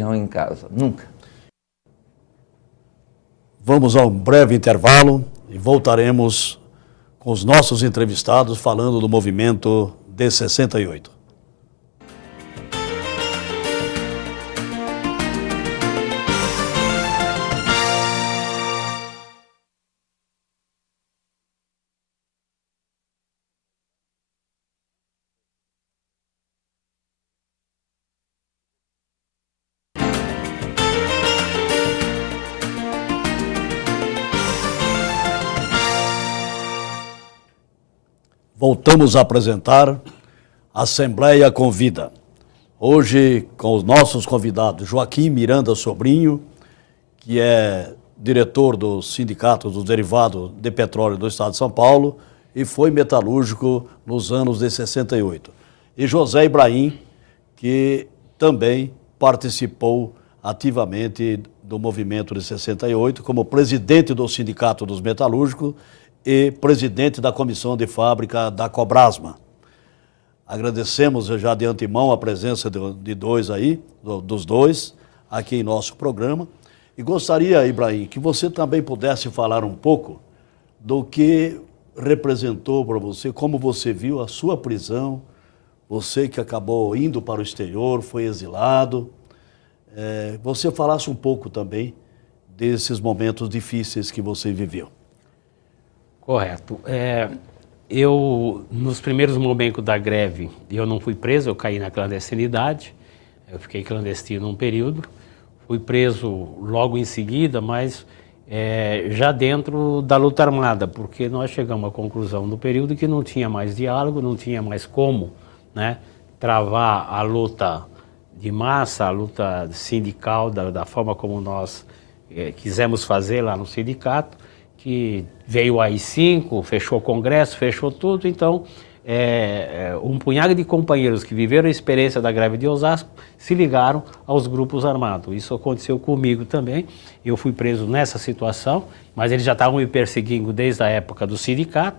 em casa, nunca. Vamos a um breve intervalo e voltaremos com os nossos entrevistados falando do movimento D68. Voltamos a apresentar Assembleia Convida. Hoje com os nossos convidados, Joaquim Miranda Sobrinho, que é diretor do Sindicato dos Derivados de Petróleo do Estado de São Paulo e foi metalúrgico nos anos de 68. E José Ibrahim, que também participou ativamente do movimento de 68 como presidente do Sindicato dos Metalúrgicos e presidente da comissão de fábrica da Cobrasma. Agradecemos já de antemão a presença de dois aí, dos dois, aqui em nosso programa. E gostaria, Ibrahim, que você também pudesse falar um pouco do que representou para você, como você viu a sua prisão, você que acabou indo para o exterior, foi exilado. Você falasse um pouco também desses momentos difíceis que você viveu. Correto. Eu, nos primeiros momentos da greve, eu não fui preso, eu caí na clandestinidade, eu fiquei clandestino um período, fui preso logo em seguida, mas já dentro da luta armada, porque nós chegamos à conclusão no período que não tinha mais diálogo, não tinha mais como, né, travar a luta de massa, a luta sindical, da forma como nós quisemos fazer lá no sindicato, que veio o AI-5, fechou o Congresso, fechou tudo, então um punhado de companheiros que viveram a experiência da greve de Osasco se ligaram aos grupos armados. Isso aconteceu comigo também, eu fui preso nessa situação, mas eles já estavam me perseguindo desde a época do sindicato,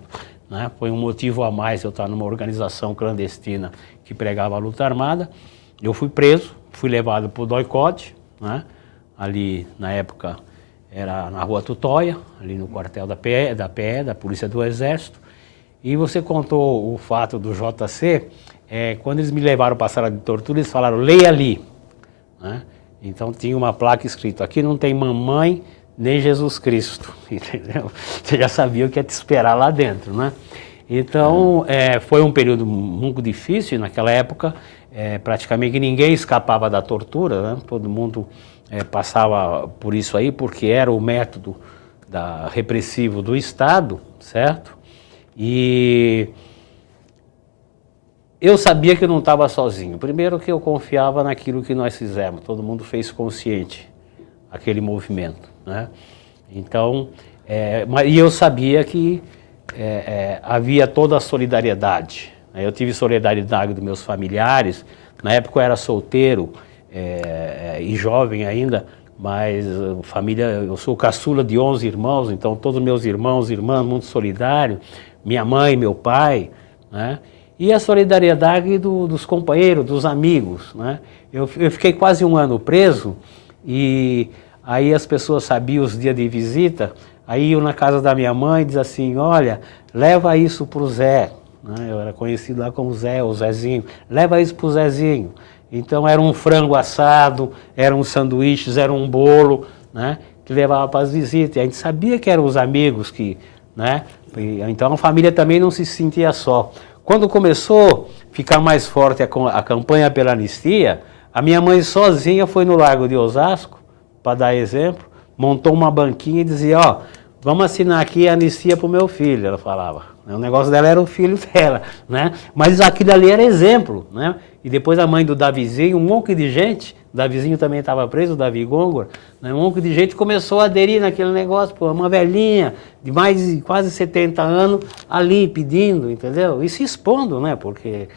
né? Foi um motivo a mais eu estar numa organização clandestina que pregava a luta armada. Eu fui preso, fui levado para o DOI-CODE, né? Ali na época era na Rua Tutóia, ali no quartel da PE, da Polícia do Exército. E você contou o fato do JC, quando eles me levaram para a sala de tortura, eles falaram, leia ali, né? Então tinha uma placa escrito, aqui não tem mamãe nem Jesus Cristo, entendeu? Você já sabia o que ia te esperar lá dentro, né? Então, foi um período muito difícil naquela época, praticamente ninguém escapava da tortura, né? Todo mundo passava por isso aí, porque era o método repressivo do Estado, certo? E eu sabia que eu não estava sozinho. Primeiro que eu confiava naquilo que nós fizemos, todo mundo fez consciente aquele movimento, né? Então, e eu sabia que havia toda a solidariedade. Eu tive solidariedade dos meus familiares, na época eu era solteiro e jovem ainda, mas família, eu sou caçula de 11 irmãos, então todos meus irmãos e irmãs muito solidários, minha mãe, meu pai, né? E a solidariedade dos companheiros, dos amigos, né? Eu fiquei quase um ano preso e aí as pessoas sabiam os dias de visita, aí iam na casa da minha mãe e diziam assim, olha, leva isso para o Zé, né? Eu era conhecido lá como Zé, o Zezinho, leva isso para o Zezinho. Então era um frango assado, eram sanduíches, era um bolo, né, que levava para as visitas. E a gente sabia que eram os amigos que, né, então a família também não se sentia só. Quando começou a ficar mais forte a campanha pela anistia, a minha mãe sozinha foi no Largo de Osasco, para dar exemplo, montou uma banquinha e dizia, ó, vamos assinar aqui a anistia para o meu filho, ela falava. O negócio dela era o filho dela, né? Mas aquilo ali era exemplo, né? E depois a mãe do Davizinho, um monte de gente, o Davizinho também estava preso, o Davi Gongor, né? Um monte de gente começou a aderir naquele negócio, pô, uma velhinha de mais de quase 70 anos ali pedindo, entendeu? E se expondo, né? Porque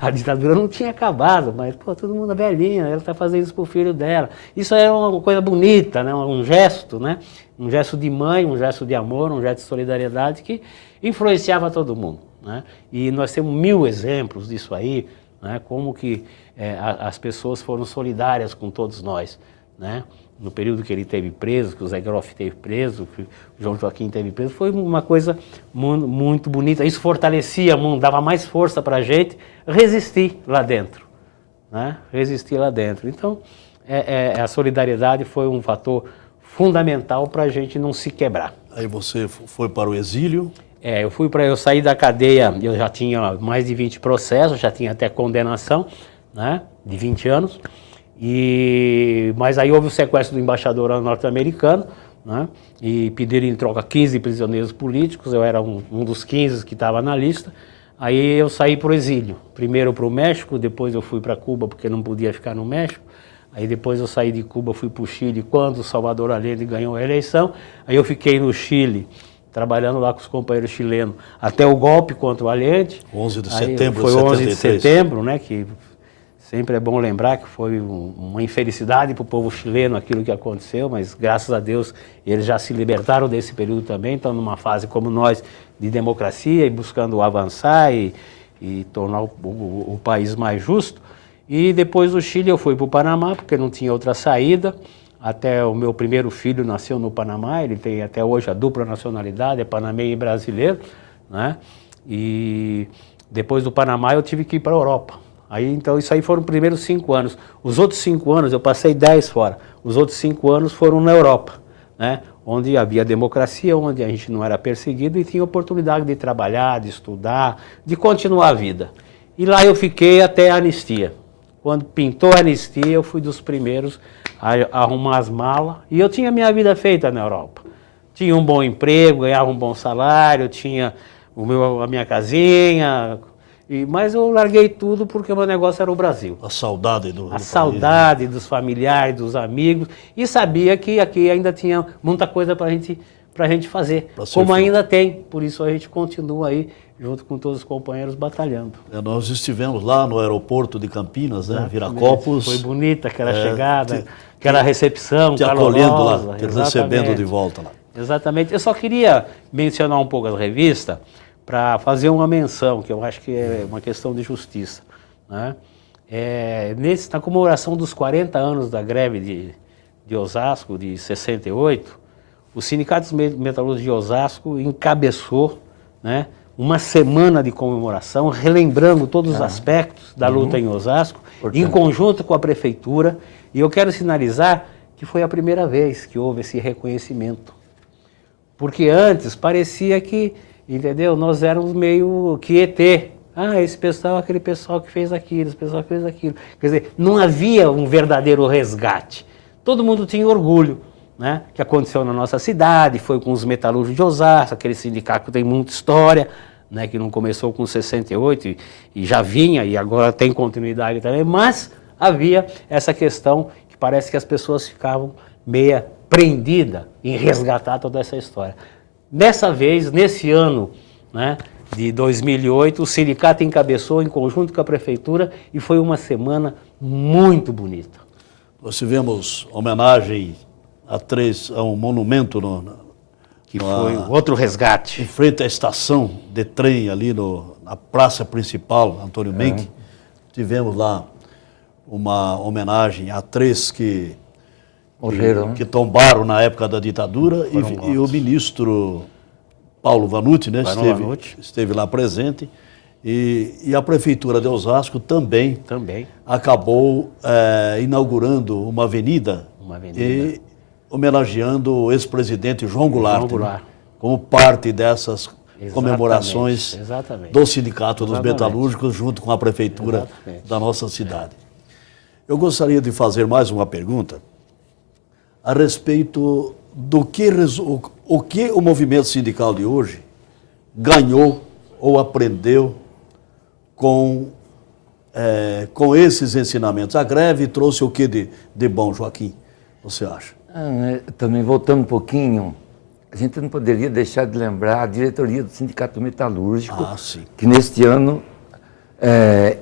a ditadura não tinha acabado, mas, pô, todo mundo é velhinha, ela está fazendo isso pro filho dela. Isso é uma coisa bonita, né? Um gesto, né? Um gesto de mãe, um gesto de amor, um gesto de solidariedade que influenciava todo mundo, né? E nós temos 1000 exemplos disso aí, né? Como que as pessoas foram solidárias com todos nós, né? No período que ele esteve preso, que o Zé Groff esteve preso, que o João Joaquim esteve preso, foi uma coisa muito bonita. Isso fortalecia muito, dava mais força para a gente resistir lá dentro, né? Resistir lá dentro. Então, a solidariedade foi um fator fundamental para a gente não se quebrar. Aí você foi para o exílio? Eu saí da cadeia, eu já tinha mais de 20 processos, já tinha até condenação, né, de 20 anos. Mas aí houve o sequestro do embaixador norte-americano, né, e pediram em troca 15 prisioneiros políticos, eu era um dos 15 que estava na lista. Aí eu saí para o exílio, primeiro para o México, depois eu fui para Cuba porque não podia ficar no México. Aí depois eu saí de Cuba, fui para o Chile quando o Salvador Allende ganhou a eleição. Aí eu fiquei no Chile, trabalhando lá com os companheiros chilenos, até o golpe contra o Allende. 11 de setembro de 73. Foi 11 de 73. setembro, né, que sempre é bom lembrar que foi uma infelicidade para o povo chileno aquilo que aconteceu, mas graças a Deus eles já se libertaram desse período também, estão numa fase como nós de democracia e buscando avançar e tornar o país mais justo. E depois do Chile eu fui para o Panamá, porque não tinha outra saída. Até o meu primeiro filho nasceu no Panamá, ele tem até hoje a dupla nacionalidade, é panamenho e brasileiro, né? E depois do Panamá eu tive que ir para a Europa. Então isso aí foram os primeiros 5 anos. Os outros 5 anos, eu passei 10 fora. Os outros 5 anos foram na Europa, né? Onde havia democracia, onde a gente não era perseguido e tinha oportunidade de trabalhar, de estudar, de continuar a vida. E lá eu fiquei até a anistia. Quando pintou a anistia, eu fui dos primeiros a arrumar as malas. E eu tinha minha vida feita na Europa. Tinha um bom emprego, ganhava um bom salário, tinha a minha casinha. Mas eu larguei tudo porque o meu negócio era o Brasil. A saudade do A saudade dos familiares, dos amigos. E sabia que aqui ainda tinha muita coisa para a gente fazer. Como ainda tem. Por isso a gente continua aí, junto com todos os companheiros, batalhando. Nós estivemos lá no aeroporto de Campinas, né? Viracopos. Foi bonita aquela chegada, aquela recepção te calorosa. Acolhendo lá, te recebendo de volta lá. Exatamente. Eu só queria mencionar um pouco as revistas para fazer uma menção, que eu acho que é uma questão de justiça, né? Na comemoração dos 40 anos da greve de Osasco, de 68, o Sindicato dos Metalúrgicos de Osasco encabeçou, né, uma semana de comemoração, relembrando todos os aspectos da luta em Osasco, em conjunto com a Prefeitura. E eu quero sinalizar que foi a primeira vez que houve esse reconhecimento. Porque antes parecia que, entendeu, nós éramos meio que ET. Esse pessoal, aquele pessoal que fez aquilo, esse pessoal que fez aquilo. Quer dizer, não havia um verdadeiro resgate. Todo mundo tinha orgulho, né, que aconteceu na nossa cidade, foi com os metalúrgicos de Osasco, aquele sindicato que tem muita história, né, que não começou com 68 e já vinha e agora tem continuidade também, mas havia essa questão que parece que as pessoas ficavam meia prendidas em resgatar toda essa história. Dessa vez, nesse ano, né, de 2008, o sindicato encabeçou em conjunto com a prefeitura e foi uma semana muito bonita. Nós tivemos homenagem a um monumento que foi outro resgate. Em frente à estação de trem ali na praça principal, Antônio Menck. Tivemos lá uma homenagem a 3 que morreram, que tombaram na época da ditadura e o ministro Paulo Vanucci, né, esteve lá presente. E a Prefeitura de Osasco também acabou inaugurando uma avenida. E homenageando o ex-presidente João Goulart, né, como parte dessas comemorações do Sindicato dos Metalúrgicos junto com a Prefeitura da nossa cidade. Eu gostaria de fazer mais uma pergunta a respeito do que o movimento sindical de hoje ganhou ou aprendeu com esses ensinamentos. A greve trouxe o que de bom, Joaquim, você acha? Também voltando um pouquinho, a gente não poderia deixar de lembrar a diretoria do Sindicato Metalúrgico, que neste ano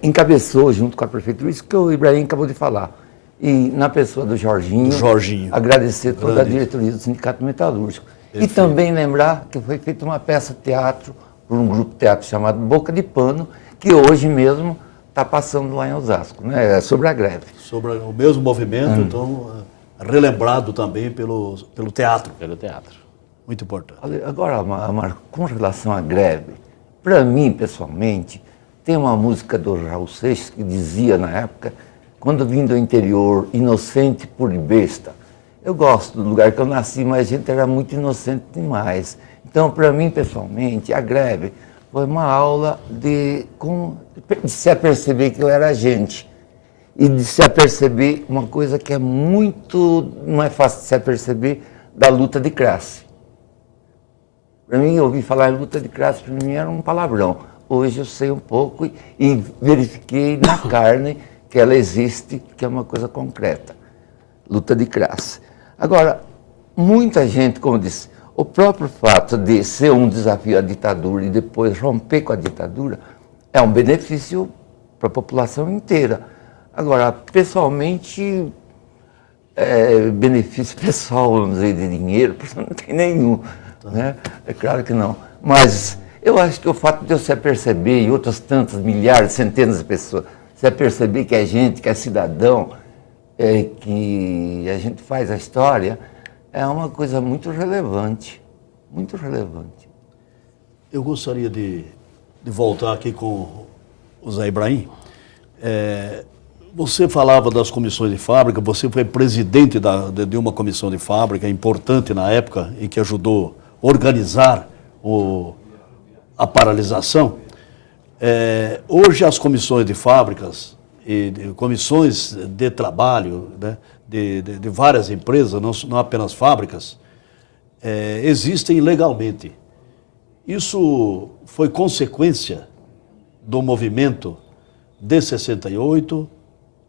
encabeçou junto com a Prefeitura, isso que o Ibrahim acabou de falar. E na pessoa do Jorginho, agradecer toda a diretoria do Sindicato Metalúrgico. Perfeito. E também lembrar que foi feita uma peça-teatro por um grupo de teatro chamado Boca de Pano, que hoje mesmo está passando lá em Osasco, né? Sobre a greve. Sobre o mesmo movimento, então, relembrado também pelo teatro. Pelo teatro. Muito importante. Agora, Marco, com relação à greve, para mim, pessoalmente, tem uma música do Raul Seixas que dizia na época, quando vim do interior, inocente por besta. Eu gosto do lugar que eu nasci, mas a gente era muito inocente demais. Então, para mim, pessoalmente, a greve foi uma aula de se aperceber que eu era gente. E de se aperceber uma coisa que não é fácil de se aperceber, da luta de classe. Para mim, ouvir falar em luta de classe, para mim era um palavrão. Hoje eu sei um pouco e verifiquei na carne que ela existe, que é uma coisa concreta. Luta de classe. Agora, muita gente, como disse, o próprio fato de ser um desafio à ditadura e depois romper com a ditadura é um benefício para a população inteira. Agora, pessoalmente, benefício pessoal, vamos dizer, de dinheiro, não tem nenhum. Né? É claro que não. Mas eu acho que o fato de eu se aperceber, e outras tantas milhares, centenas de pessoas, se aperceber que é gente, que é cidadão, que a gente faz a história, é uma coisa muito relevante. Muito relevante. Eu gostaria de voltar aqui com o Zé Ibrahim. Você falava das comissões de fábrica, você foi presidente de uma comissão de fábrica importante na época, em que ajudou a organizar a paralisação. Hoje as comissões de fábricas e comissões de trabalho, né, de várias empresas, não apenas fábricas, existem legalmente. Isso foi consequência do movimento de 68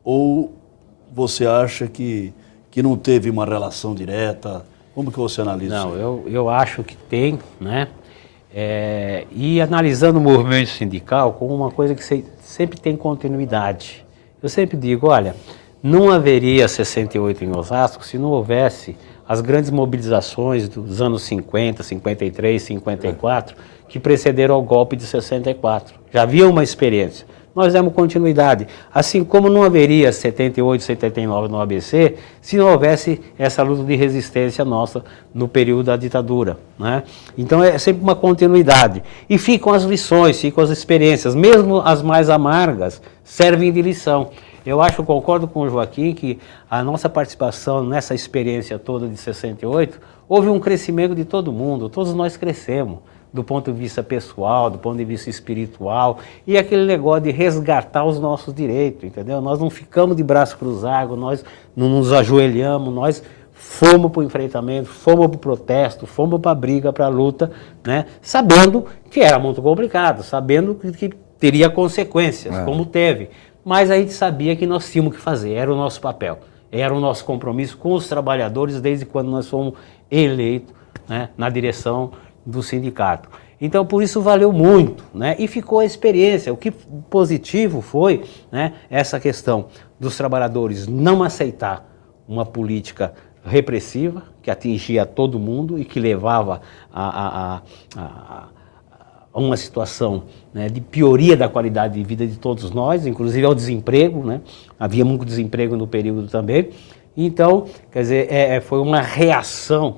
ou você acha que não teve uma relação direta? Como que você analisa isso? Não, eu acho que tem, né? E analisando o movimento sindical como uma coisa que sempre tem continuidade. Eu sempre digo, olha, não haveria 68 em Osasco se não houvesse as grandes mobilizações dos anos 50, 53, 54, que precederam ao golpe de 64. Já havia uma experiência. Nós demos continuidade. Assim como não haveria 78, 79 no ABC, se não houvesse essa luta de resistência nossa no período da ditadura, né? Então é sempre uma continuidade. E ficam as lições, ficam as experiências, mesmo as mais amargas, servem de lição. Eu concordo com o Joaquim que a nossa participação nessa experiência toda de 68, houve um crescimento de todo mundo, todos nós crescemos. Do ponto de vista pessoal, do ponto de vista espiritual, e aquele negócio de resgatar os nossos direitos, entendeu? Nós não ficamos de braço cruzado, nós não nos ajoelhamos, nós fomos para o enfrentamento, fomos para o protesto, fomos para a briga, para a luta, né? Sabendo que era muito complicado, sabendo que teria consequências, como teve. Mas a gente sabia que nós tínhamos que fazer, era o nosso papel, era o nosso compromisso com os trabalhadores desde quando nós fomos eleitos, né, na direção do sindicato. Então, por isso valeu muito, né? E ficou a experiência. O que positivo foi, né, essa questão dos trabalhadores não aceitar uma política repressiva que atingia todo mundo e que levava a uma situação, né, de pioria da qualidade de vida de todos nós, inclusive ao desemprego, né? Havia muito desemprego no período também. Então, quer dizer, foi uma reação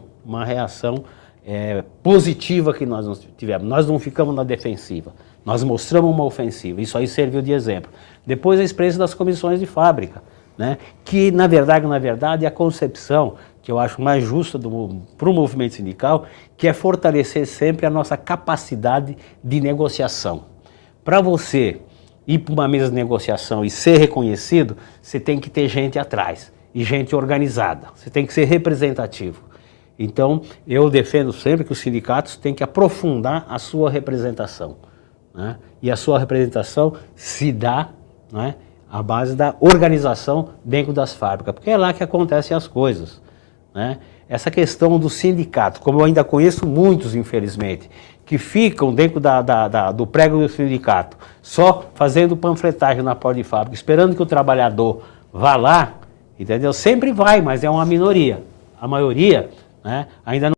positiva que nós tivemos. Nós não ficamos na defensiva, nós mostramos uma ofensiva. Isso aí serviu de exemplo. Depois a experiência das comissões de fábrica, né? Que na verdade é a concepção que eu acho mais justa para o movimento sindical, que é fortalecer sempre a nossa capacidade de negociação. Para você ir para uma mesa de negociação e ser reconhecido, você tem que ter gente atrás, e gente organizada, você tem que ser representativo. Então, eu defendo sempre que os sindicatos têm que aprofundar a sua representação, né? E a sua representação se dá, né, à base da organização dentro das fábricas, porque é lá que acontecem as coisas, né? Essa questão do sindicato, como eu ainda conheço muitos, infelizmente, que ficam dentro do prego do sindicato, só fazendo panfletagem na porta de fábrica, esperando que o trabalhador vá lá, entendeu? Sempre vai, mas é uma minoria. A maioria, né, ainda não